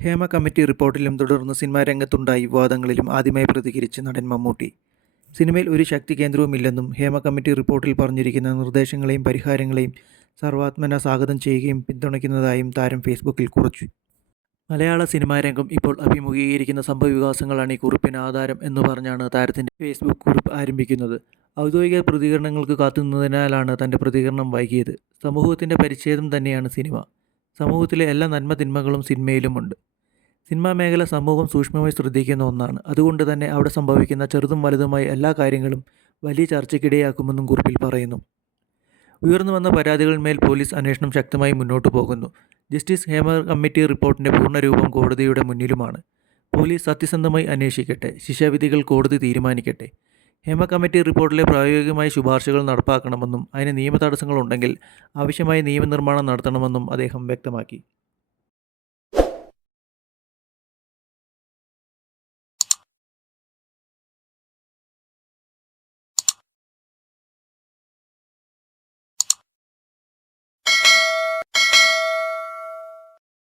Hema committee റിപ്പോർട്ടിലും തുടർന്ന് cinema രംഗത്തുണ്ടായ വിവാദങ്ങളിലും ആദ്യമായി പ്രതികരിച്ച് നടൻ മമ്മൂട്ടി. സിനിമയിൽ ഒരു ശക്തി കേന്ദ്രവുമില്ലെന്നും ഹേമ കമ്മിറ്റി റിപ്പോർട്ടിൽ പറഞ്ഞിരിക്കുന്ന നിർദ്ദേശങ്ങളെയും പരിഹാരങ്ങളെയും സർവാത്മന സ്വാഗതം ചെയ്യുകയും പിന്തുണയ്ക്കുന്നതായും താരം ഫേസ്ബുക്കിൽ കുറിച്ചു. മലയാള സിനിമാ രംഗം ഇപ്പോൾ അഭിമുഖീകരിക്കുന്ന സംഭവവികാസങ്ങളാണ് ഈ കുറിപ്പിന് ആധാരം എന്ന് പറഞ്ഞാണ് താരത്തിന്റെ ഫേസ്ബുക്ക് കുറിപ്പ് ആരംഭിക്കുന്നത്. ഔദ്യോഗിക പ്രതികരണങ്ങൾക്ക് കാത്തുനിന്നതിനാലാണ് തന്റെ പ്രതികരണം വൈകിയത്. സമൂഹത്തിന്റെ പരിച്ഛേദം തന്നെയാണ് സിനിമ. സമൂഹത്തിലെ എല്ലാ നന്മ തിന്മകളും സിനിമയിലുമുണ്ട്. സിനിമാ മേഖല സമൂഹം സൂക്ഷ്മമായി ശ്രദ്ധിക്കുന്ന ഒന്നാണ്. അതുകൊണ്ട് തന്നെ അവിടെ സംഭവിക്കുന്ന ചെറുതും വലുതുമായ എല്ലാ കാര്യങ്ങളും വലിയ ചർച്ചയ്ക്കിടയാക്കുമെന്നും കുറിപ്പിൽ പറയുന്നു. ഉയർന്നു വന്ന പരാതികളിന്മേൽ പോലീസ് അന്വേഷണം ശക്തമായി മുന്നോട്ടു പോകുന്നു. ജസ്റ്റിസ് ഹേമർ കമ്മിറ്റി റിപ്പോർട്ടിന്റെ പൂർണരൂപം കോടതിയുടെ മുന്നിലുമാണ്. പോലീസ് സത്യസന്ധമായി അന്വേഷിക്കട്ടെ ശിക്ഷാവിധികൾ കോടതി തീരുമാനിക്കട്ടെ. ഹേമ കമ്മിറ്റി റിപ്പോർട്ടിലെ പ്രായോഗികമായ ശുപാർശകൾ നടപ്പാക്കണമെന്നും അതിന് നിയമ തടസ്സങ്ങളുണ്ടെങ്കിൽ ആവശ്യമായ നിയമനിർമ്മാണം നടത്തണമെന്നും അദ്ദേഹം വ്യക്തമാക്കി.